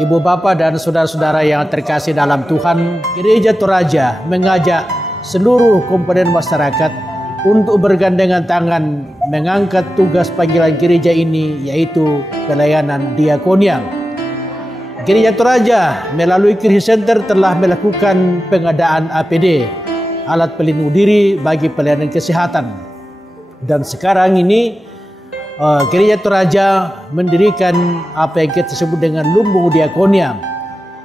Ibu Bapak dan saudara-saudara yang terkasih dalam Tuhan, Gereja Toraja mengajak seluruh komponen masyarakat untuk bergandengan tangan mengangkat tugas panggilan gereja ini, yaitu pelayanan diakonia. Gereja Toraja melalui Crisis Center telah melakukan pengadaan APD, alat pelindung diri bagi pelayanan kesehatan. Dan sekarang ini Gereja Toraja mendirikan apa yang kita sebut dengan lumbung diakonia,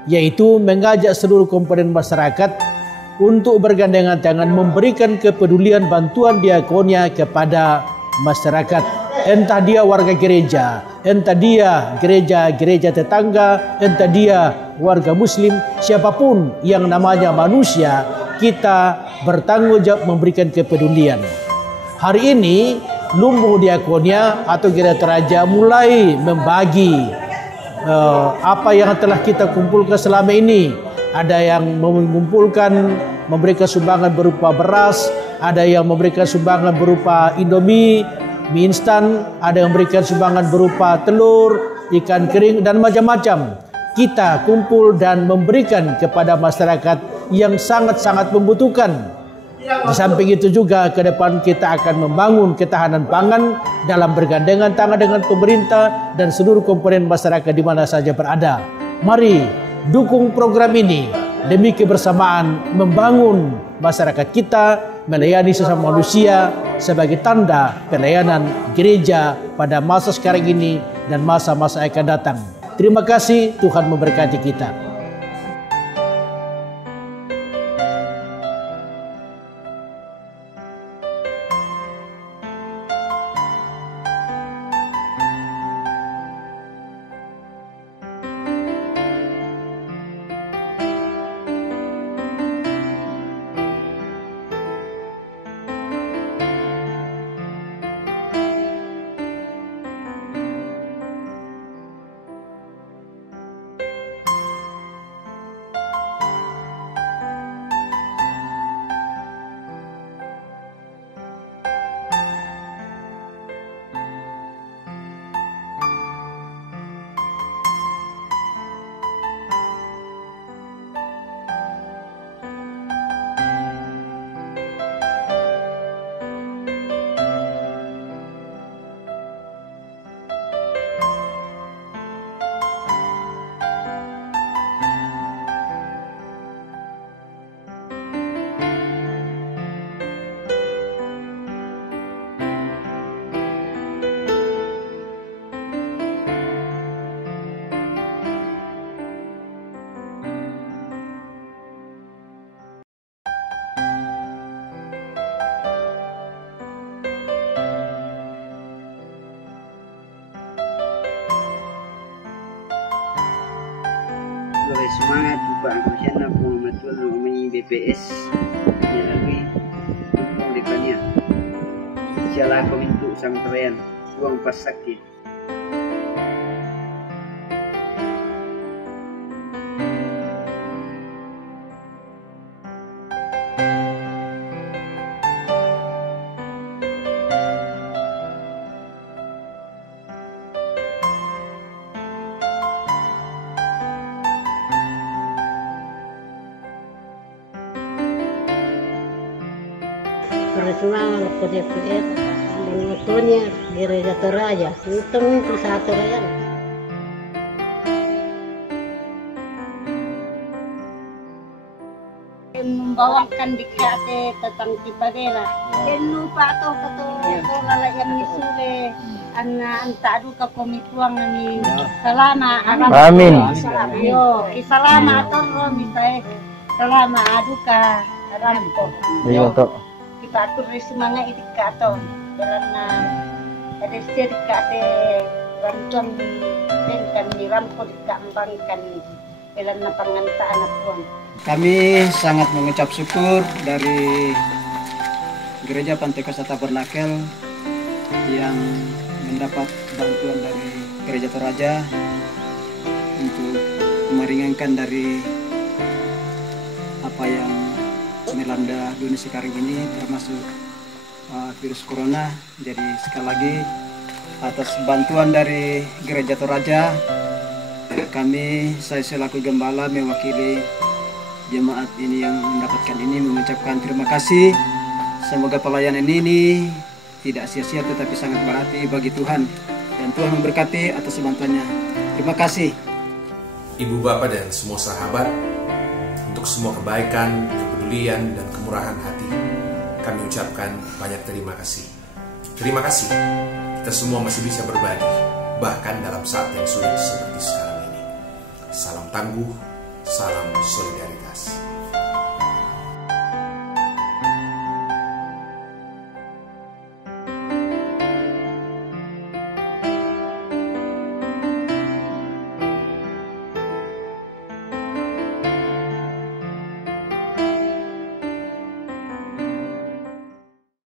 yaitu mengajak seluruh komponen masyarakat untuk bergandengan tangan memberikan kepedulian bantuan diakonia kepada masyarakat. Entah dia warga gereja, entah dia gereja tetangga, entah dia warga muslim, siapapun yang namanya manusia, kita bertanggung jawab memberikan kepedulian. Hari ini lumbung diakonia atau Gereja Toraja mulai membagi apa yang telah kita kumpulkan selama ini. Ada yang mengumpulkan, memberikan sumbangan berupa beras, ada yang memberikan sumbangan berupa Indomie, mie instan, ada yang memberikan sumbangan berupa telur, ikan kering, dan macam-macam. Kita kumpul dan memberikan kepada masyarakat yang sangat-sangat membutuhkan. Di samping itu juga ke depan kita akan membangun ketahanan pangan dalam bergandengan tangan dengan pemerintah dan seluruh komponen masyarakat di mana saja berada. Mari dukung program ini demi kebersamaan membangun masyarakat kita, melayani sesama manusia sebagai tanda pelayanan gereja pada masa sekarang ini dan masa-masa akan datang. Terima kasih, Tuhan memberkati kita. Semangat Bapak Masyana Muhammadul Mu'mini BPS melalui lumbung diakonia. Insyaallah komintu sang terayan uang pas sakit. Semangat ke DPR menontonnya Gereja Toraja untuk satu rakyat. Membawakan di KT tentang Tipadela. Jangan lupa atau lalayan misule anak antadu ka komituang ni salama amin. Yo salama atau misalnya salama aduka rampo. Iya toh. Kita atur semangat itu kato karena ada sedikit bantuan dengan dirampo dikembangkan dalam pengantar anak tuan. Kami sangat mengucap syukur dari Gereja Pantekosta Tabernakel yang mendapat bantuan dari Gereja Toraja untuk meringankan dari apa yang melanda dunia sekarang ini, termasuk virus corona. Jadi sekali lagi atas bantuan dari Gereja Toraja Saya selaku gembala mewakili jemaat ini yang mendapatkan ini mengucapkan terima kasih. Semoga pelayanan ini tidak sia-sia tetapi sangat berarti bagi Tuhan. Dan Tuhan memberkati atas bantuannya. Terima kasih. Ibu, Bapak, dan semua sahabat, untuk semua kebaikan, kepedulian, dan kemurahan hati, kami ucapkan banyak terima kasih. Terima kasih, kita semua masih bisa berbagi, bahkan dalam saat yang sulit seperti sekarang ini. Salam tangguh, salam solidaritas.